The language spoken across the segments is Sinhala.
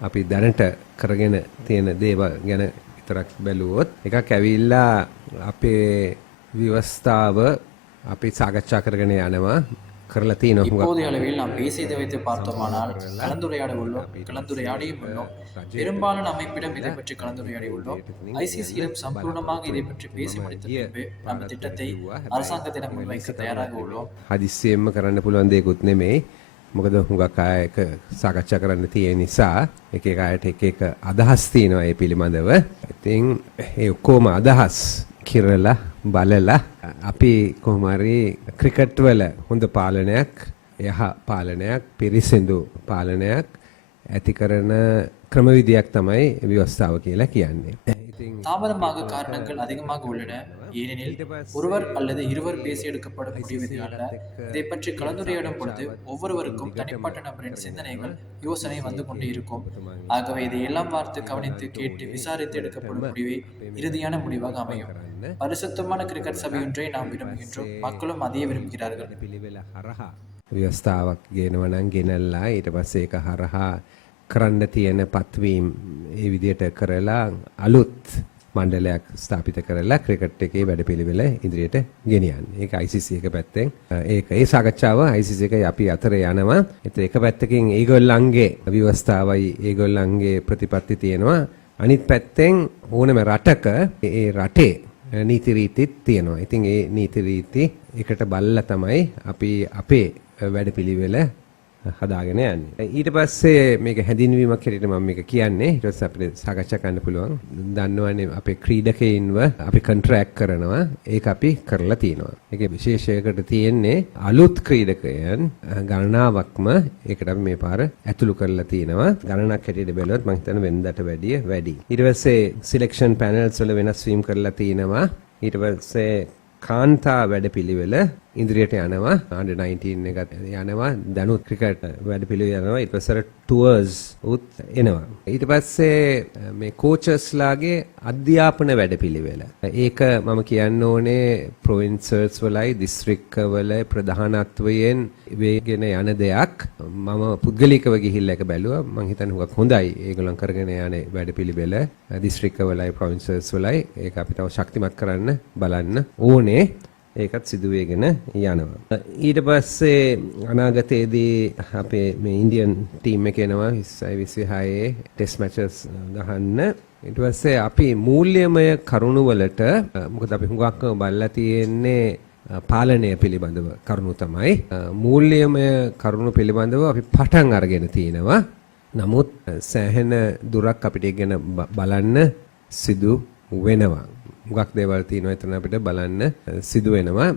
අපි දැනට කරගෙන තියෙන දේවල් ගැන විතරක් බැලුවොත් එකක් ඇවිල්ලා අපේ විවස්ථාව අපි සාකච්ඡා කරගෙන යනවා කරලා තියෙනවා இப்போதைய அளவில் நாம் பேசியதை வைத்து பார்த்தோமானால் கலந்துரையாட உள்ளோம், கலந்துரையாடியும் உள்ளோம். பெரும்பாலான அமைப்பிடம் இதை பற்றி கலந்துரையாடி உள்ளோம். ஐசிசியிடம் சம்பூர்ணமாக இதை பற்றி பேசி முடித்த பின்பு நம்ம திட்டத்தை அரசாங்கத்திடம் முன்வைக்க தயாராக உள்ளோம். හදිස්සියෙන්ම කරන්න පුළුවන් දෙයක්වත් නෙමෙයි. මොකද හුඟක් අය එක සාකච්ඡා කරන්න තියෙන නිසා එක එක අයට එක එක අදහස් තියෙනවා ඒ පිළිබඳව. ඉතින් ඒ ඔක්කොම අදහස් කිරලා බලලා අපි කොහොම හරි ක්‍රිකට් වල හොඳ පාලනයක් යහ පාලනයක් පිරිසිදු පාලනයක් ඇති කරන ක්‍රමවිදියක් තමයි ව්‍යවස්ථාව කියලා කියන්නේ. தாமதமாக காரணங்கள் அதிகமாக உள்ளன. ஏனெனில் ஒருவர் அல்லது இருவர் பேசி எடுக்கப்படும் முடிவு அல்ல. இதை பற்றி கலந்துரையாடும் பொழுது ஒவ்வொருவருக்கும் தனிப்பட்ட நபரின் சிந்தனைகள் யோசனை வந்து கொண்டே இருக்கும். ஆகவே இதை எல்லாம் பார்த்து கவனித்து கேட்டு விசாரித்து எடுக்கப்படும் முடிவே இறுதியான முடிவாக அமையும். பரிசுத்தமான கிரிக்கெட் சபையொன்றை நாம் விரும்புகின்றோம், மக்களும் அதையே விரும்புகிறார்கள். ව්‍යවස්ථාවක් ගේනවා නම් ගෙනල්ලා ඊට පස්සේ ඒක හරහා කරන්න තියෙන පත්වීම් ඒ විදිහට කරලා අලුත් මණ්ඩලයක් ස්ථාපිත කරලා ක්‍රිකට් එකේ වැඩපිළිවෙල ඉදිරියට ගෙනියන්න. ඒක ICC එක පැත්තෙන් ඒක ඒ සාකච්ඡාව ICC එකයි අපි අතර යනවා. ඒත් එක පැත්තකින් ඒගොල්ලන්ගේ ව්‍යවස්ථාවයි ඒගොල්ලන්ගේ ප්‍රතිපත්ති තියෙනවා. අනිත් පැත්තෙන් ඕනම රටක ඒ රටේ නීති රීතිත් තියෙනවා. ඉතින් ඒ නීති රීති එකට බලලා තමයි අපි අපේ වැඩපිළිවෙල හදාගෙන යන්නේ. ඊට පස්සේ මේක හැඳින්වීමක් හැටියට මම මේක කියන්නේ. ඊට පස්සේ අපිට සාකච්ඡා කරන්න පුළුවන්. දන්නවනේ අපේ ක්‍රීඩකයින්ව අපි කොන්ට්‍රැක්ට් කරනවා. ඒක අපි කරලා තියෙනවා. ඒකේ විශේෂයකට තියෙන්නේ අලුත් ක්‍රීඩකයන් ගණනාවක්ම ඒකට අපි මේ පාර ඇතුළු කරලා තියෙනවා. ගණනක් හැටියට බැලුවොත් මම හිතන්නේ වෙනදාට වැඩිය වැඩි. ඊට පස්සේ සිලෙක්ෂන් පැනල්ස් වල වෙනස් වීම කරලා තියෙනවා. ඊට පස්සේ කාන්තා වැඩපිළිවෙල ඉදිරියට යනවා. under 19 එකත් යනවා. දැනුත් ක්‍රිකට් වැඩපිළිවෙල යනවා. ඊට පස්සේ ටුවර්ස් උත් එනවා. ඊට පස්සේ මේ කෝචස්ලාගේ අධ්‍යාපන වැඩපිළිවෙල. ඒක මම කියන්න ඕනේ ප්‍රොවින්සර්ස් වලයි දිස්ත්‍රික්ක වල ප්‍රධානත්වයෙන් වේගෙන යන දෙයක්. මම පුද්ගලිකව ගිහිල්ලා ඒක බැලුවා. මම හිතන්නේ හුඟක් හොඳයි. ඒගොල්ලන් කරගෙන යන වැඩපිළිවෙල දිස්ත්‍රික්ක වලයි ප්‍රොවින්සර්ස් වලයි ඒක අපි තව ශක්තිමත් කරන්න බලන්න ඕනේ. ඒකත් සිදු වෙගෙන යනවා. ඊට පස්සේ අනාගතයේදී අපේ මේ ඉන්දියන් ටීම් එක එනවා 26 ටෙස්ට් මැචස් ගහන්න. ඊට පස්සේ අපි මූල්‍යමය කරුණු වලට මොකද අපි හුඟක්ම බලලා තියෙන්නේ පාලනය පිළිබඳව කරුණු තමයි. මූල්‍යමය කරුණු පිළිබඳව අපි පටන් අරගෙන තිනවා. නමුත් සෑහෙන දුරක් අපිට ඉගෙන බලන්න සිදු වෙනවා. මුගක් දේවල් තියෙනවා එතන අපිට බලන්න සිදු වෙනවා.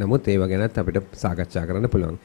නමුත් ඒව ගැනත් අපිට සාකච්ඡා කරන්න පුළුවන්.